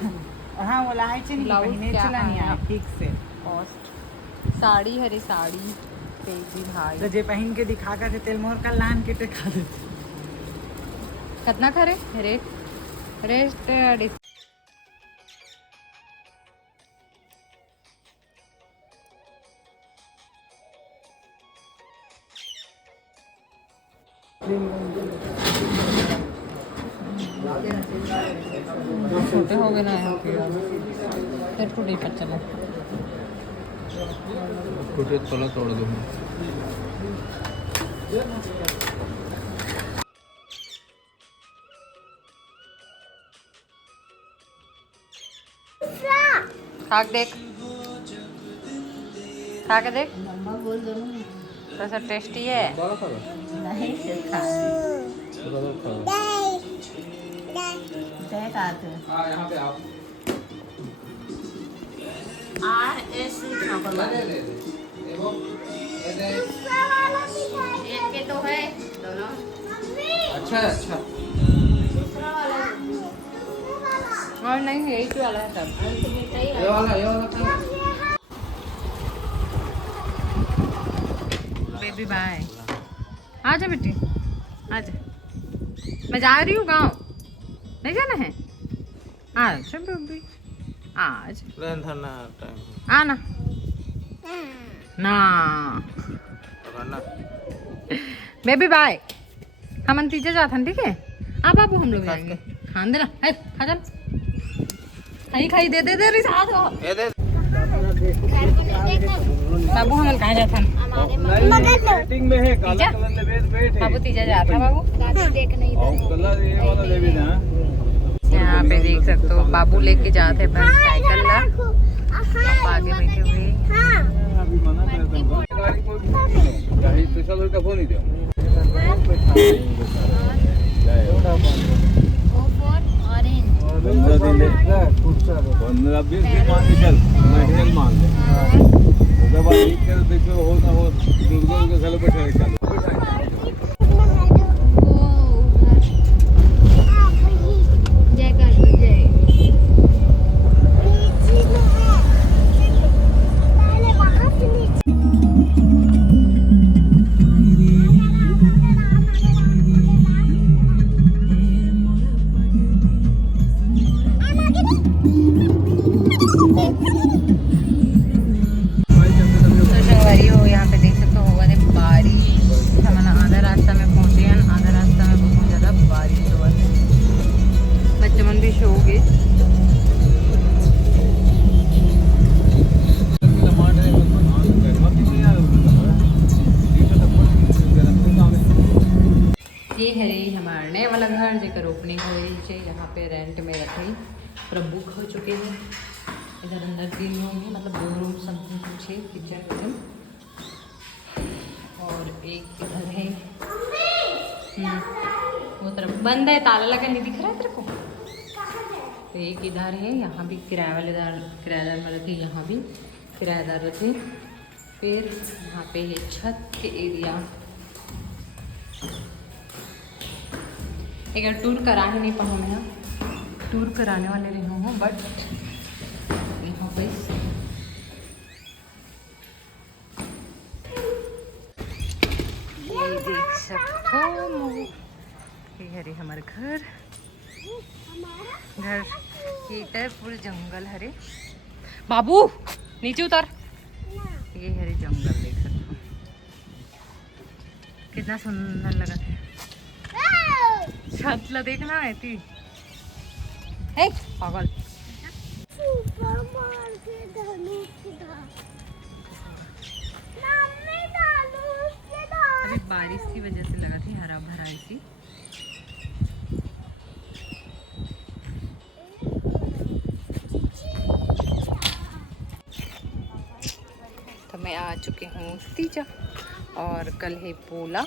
हाँ वो लाहायचे नाही ब्लाउज बहिणी क्या चला नाही आया? आहे ठीक से कॉस्ट साड़ी हरे साड़ी पे भी भाई तो जे पहन के दिखा का थे तेल मोर का लान के खा दे कितना करे रेट रेट छोटे हो गए ना फिर टूटे पर चलो टूटे थोड़ा तोड़ दो खा के देख खा के देख कैसा टेस्टी है नहीं खा यहाँ पे आप एक के तो है दोनों अच्छा अच्छा और नहीं यही तो वाला है सब ये वाला था बेबी बाय आजा बेटी आजा मैं जा रही हूँ गाँव नहीं जाना है आज बेबी आज ना टाइम आना ना बेबी बाय हम तीजे जाते हैं ठीक है अब बाबू हम लोग जाएंगे खान देना है खा चल खाई दे दे दे रही साथ हो ये दे बाबू हम कहाँ जाते हैं मीटिंग में है काला कलर ले बैठ बाबू तीजा जाता है बाबू कलर ये वाला ले भी ना यहाँ पे देख सकते हो बाबू लेके जाते हैं अपना साइकिल ला पापा आगे बैठे हुए अभी मना करता हूं गाड़ी कोई भी गाड़ी स्पेशल का फोन ही दो बंदा दिन 15-20 दिन मान के चल मटेरियल मान ले उसके बाद एक कर देखो हो ना हो दुर्गा के साल पे चल घर जेकर ओपनिंग हो रही है यहाँ पे रेंट में रखे पूरा बुक हो चुके हैं। इधर अंदर 3 रूम है, मतलब 2 रूम समथिंग कुछ है, किचन विचन, और एक इधर है। वो तरफ बंद है, ताला लगा नहीं दिख रहा है तेरे को। तो एक इधर है, यहाँ भी किराएदार वाले थे, यहाँ भी किराएदार रहते। फिर यहाँ पे है छत के एरिया। एक टूर कराने नहीं पाऊँ मैं, टूर कराने वाले नहीं हूँ, बट यहाँ पे ये देख सकते हो, ये हरे हमारे घर ये पूरे जंगल हरे। बाबू नीचे उतर। ये हरे जंगल देख सकते हो, कितना सुंदर लगा था। छतला देखना है ती पागल। अभी बारिश की वजह से लगा थी हरा भरा सी। तो मैं आ चुकी हूँ तीजा, और कल है पोला,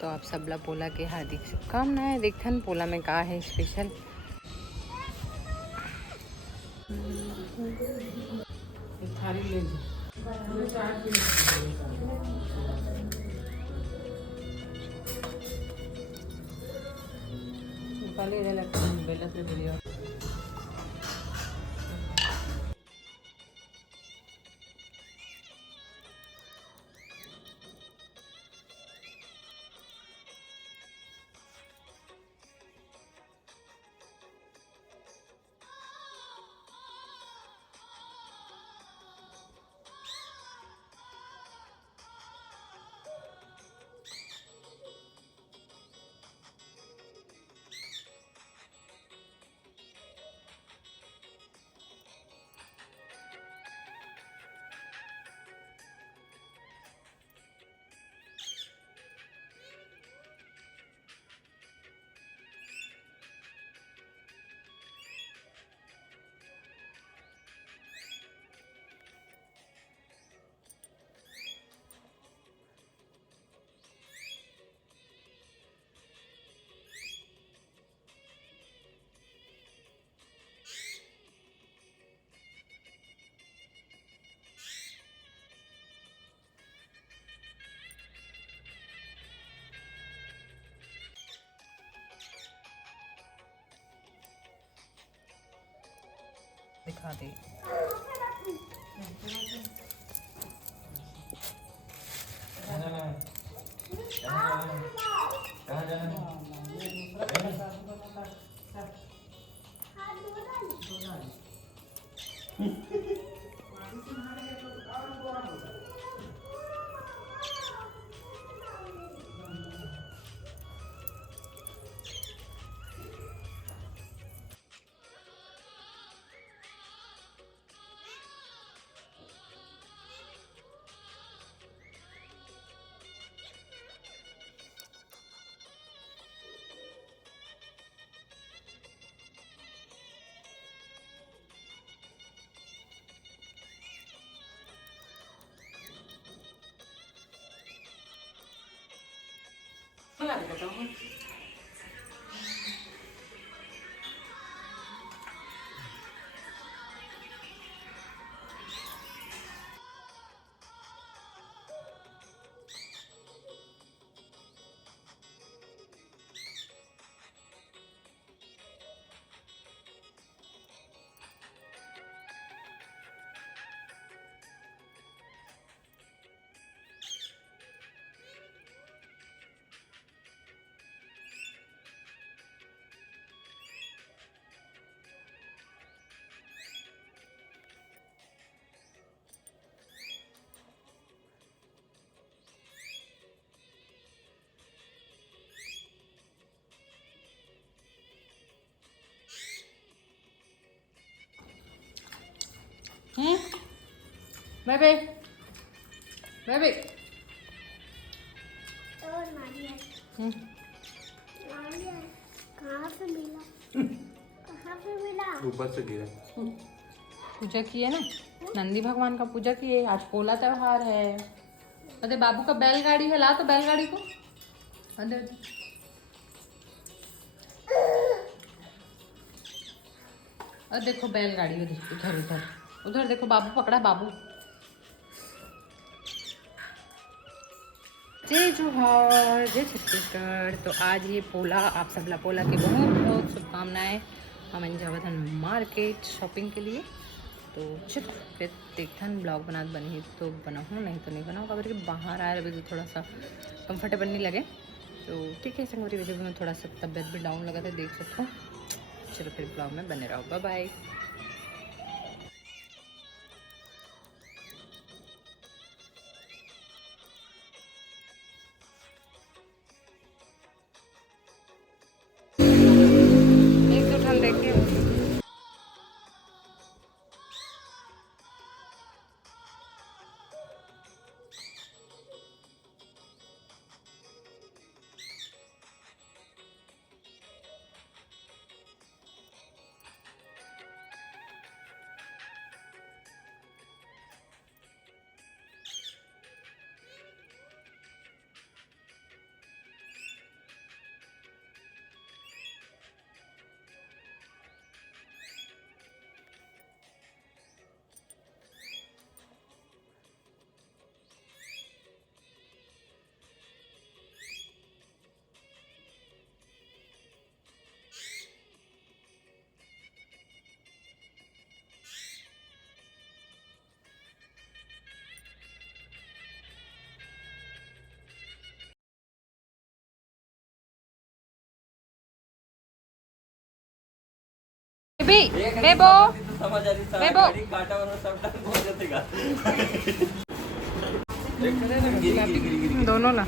तो आप सबला पोला के हार्दिक शुभकामनाएं। देखन पोला में का है स्पेशल। दिखा दे। बेबे बेबे कहाँ से मिला? कहाँ से मिला? ऊपर से गिरा। पूजा की है ना, नंदी भगवान का पूजा की है। आज पोला त्योहार है। अरे बाबू का बैलगाड़ी है, ला तो बैलगाड़ी को। अरे अरे देखो बैलगाड़ी उधर उधर उधर उधर देखो, बाबू पकड़ा बाबू। जय जोहार, जय छत्तीसगढ़। तो आज ये पोला, आप सबला पोला की बहुत बहुत शुभकामनाएं। हम अंजावधन मार्केट शॉपिंग के लिए। तो चलो फिर देखन ब्लॉग बनी तो बनाऊँ, नहीं तो नहीं बनाऊँ। अगर बाहर आए अभी तो थोड़ा सा कंफर्टेबल नहीं लगे तो ठीक है। संगवारी वजह भी मैं थोड़ा सा तबीयत भी डाउन लगा था, देख सकते हो। चलो फिर ब्लॉग में बने रहो। Bye bye. एक दो ठन देखिए। बेबो बेबो दोनों ना।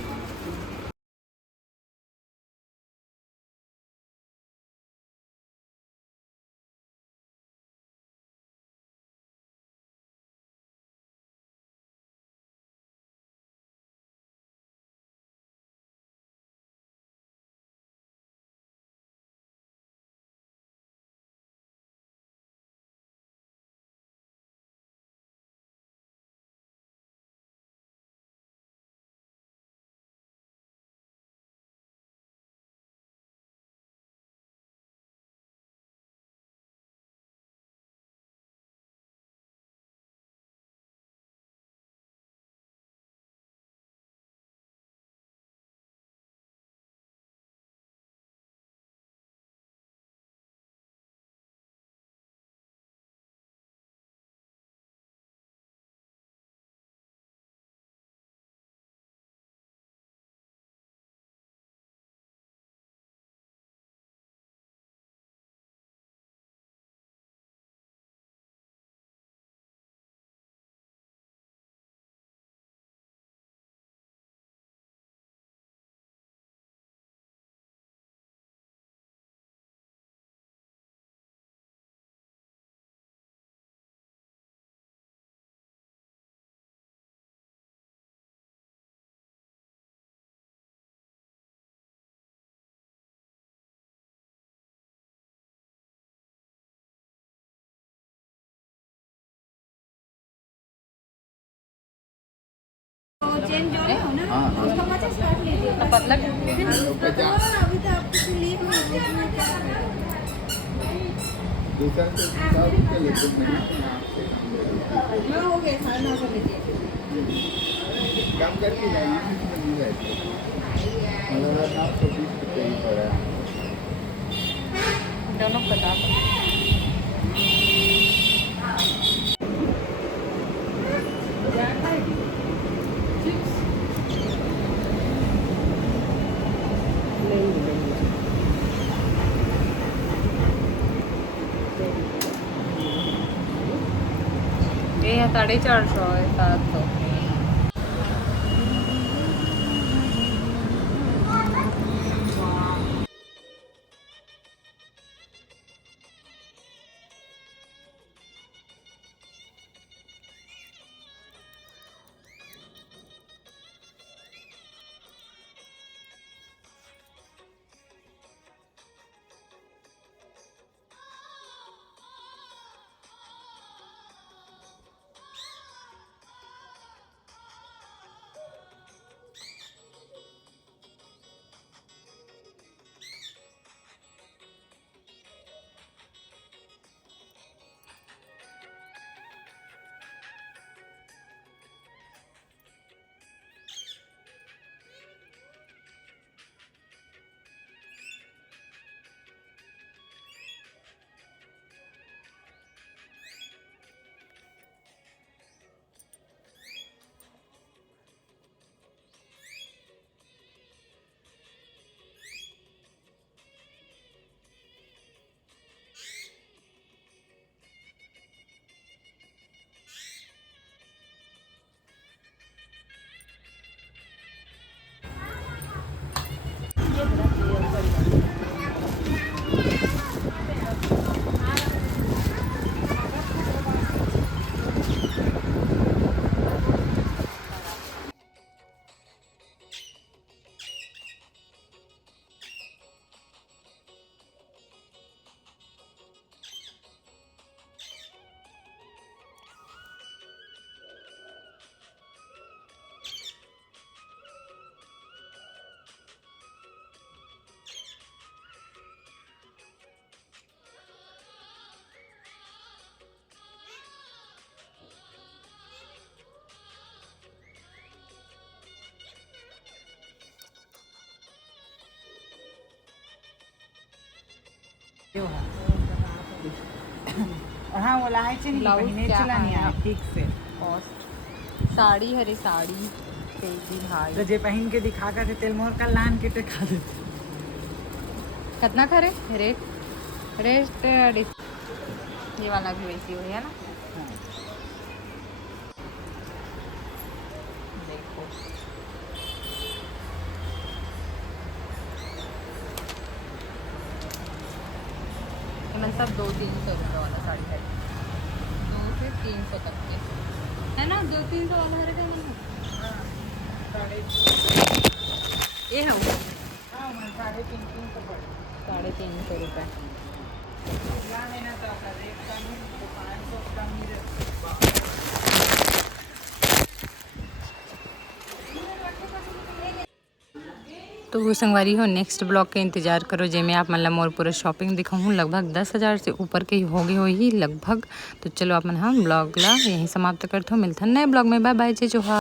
हाँ तो पतला लीजिए। दूसरा तो 100 रुपये लेते हैं कम करके जाना नहीं रहती मतलब 920 रुपये ही पड़ा है दोनों 50। ये 450 है 700। हाँ वो लाहायचे नाही ब्लाऊज बहिणी क्या चला नहीं है? आया ठीक से कॉस्ट साड़ी हरे साड़ी पेजी भाई तो जे पहन के दिखा कर थे तेल मोहर का लान के खा देते कितना खरे रेट रेट ये वाला भी वैसी हुई है ना। देखो ये मतलब 200-300 रुपये वाला साड़ी है 2 से 300 तक के है ना 200-300 वाला हरे का नहीं ये है वो 350 रुपये। तो संगवारी हो नेक्स्ट ब्लॉग के इंतजार करो जे में आप मतलब मोर पूरा शॉपिंग दिखाऊँ लगभग 10,000 से ऊपर के ही हो गई हो ही लगभग। तो चलो अपन हम ब्लॉग ला यहीं समाप्त करते हो मिलते हैं नए ब्लॉग में। बाय बाय जय जोहार।